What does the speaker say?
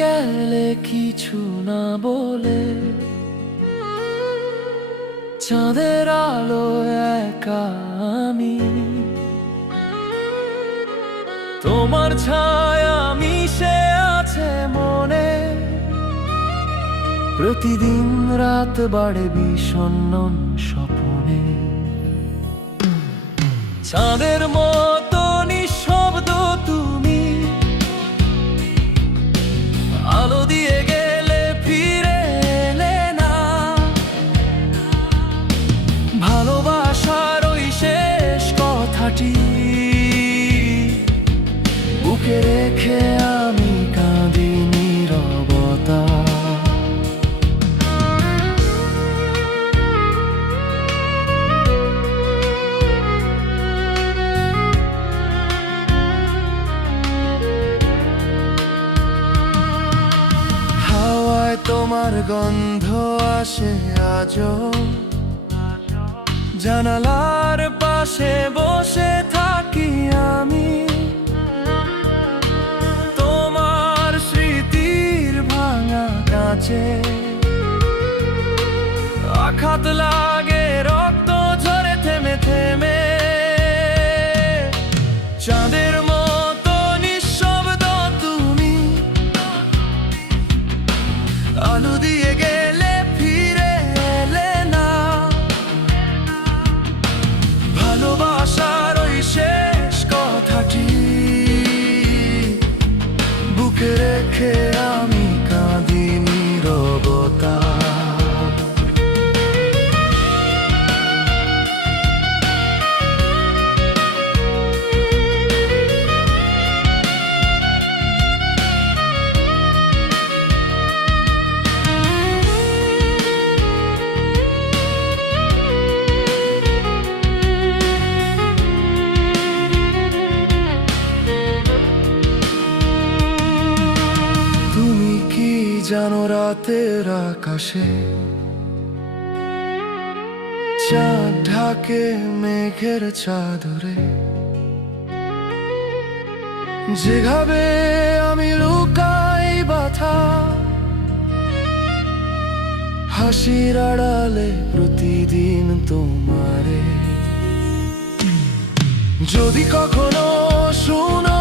গেলে কিছু না বলে, চাঁদের আলো একা আমি। তোমার ছায়া মিশে আছে মনে, প্রতিদিন রাত বাড়ে বিষণ্ণ স্বপনে। চাঁদের মতো কথাটি বুকে রেখে আমি কাঁদি নীরবতা। হাওয়ায় তোমার গন্ধ আসে আজও। জানালার পাশে বসে থাকি আমি। তোমার স্মৃতির ভাঙা কাছে আঘাত লাগে বুকে জানো রাতের আকাশে? চাঁদ ঢাকে মেঘের চাদরে। যেভাবে আমি লুকাই বাথা হাসির আড়ালে প্রতিদিন তোমারে। যদি কখনো শুনো